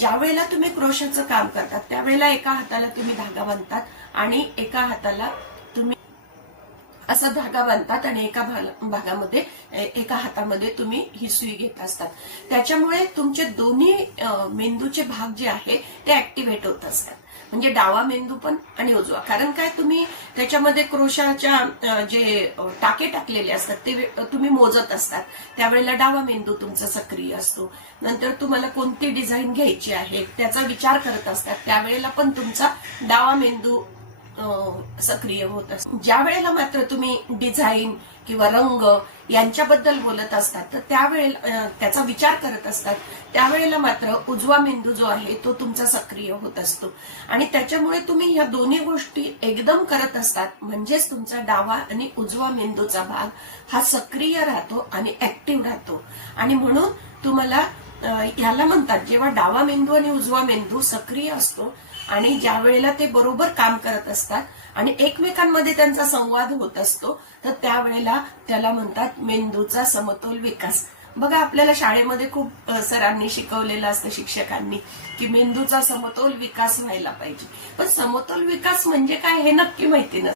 ज्या वेळेला तुम्ही क्रोशाचं काम करतात त्यावेळेला एका हाताला तुम्ही धागा बांधतात आणि एका हाताला तुम्ही असा धागा बांधतात आणि एका एका हातामध्ये तुम्ही ही सुई घेत असतात. त्याच्यामुळे तुमचे दोन्ही मेंदूचे भाग जे आहे ते ऍक्टिव्हेट होत असतात. म्हणजे डावा मेंदू पण आणि उजवा. कारण काय, तुम्ही त्याच्यामध्ये क्रोशाच्या जे टाके टाकलेले असतात ते तुम्ही मोजत असतात. त्यावेळेला डावा मेंदू तुमचा सक्रिय असतो. नंतर तुम्हाला कोणती डिझाईन घ्यायची आहे त्याचा विचार करत असतात, त्यावेळेला पण तुमचा डावा मेंदू सक्रिय होत असतो. ज्या वेळेला मात्र तुम्ही डिझाईन किंवा रंग यांच्याबद्दल बोलत असतात तर त्यावेळेला त्याचा विचार करत असतात, त्यावेळेला मात्र उजवा मेंदू जो आहे तो तुमचा सक्रिय होत असतो. आणि त्याच्यामुळे तुम्ही या दोन्ही गोष्टी एकदम करत असतात. म्हणजेच तुमचा डावा आणि उजवा मेंदूचा भाग हा सक्रिय राहतो आणि ऍक्टिव्ह राहतो. आणि म्हणून तुम्हाला याला म्हणतात, जेव्हा डावा मेंदू आणि उजवा मेंदू सक्रिय असतो आणि ज्या वेळेला ते बरोबर काम करत असतात आणि एकमेकांमध्ये त्यांचा संवाद होत असतो तर त्यावेळेला त्याला म्हणतात मेंदूचा समतोल विकास. बघा, आपल्याला शाळेमध्ये खूप सरांनी शिकवलेलं असतं, शिक्षकांनी, की मेंदूचा समतोल विकास व्हायला पाहिजे. पण समतोल विकास म्हणजे काय हे नक्की माहिती नसतं.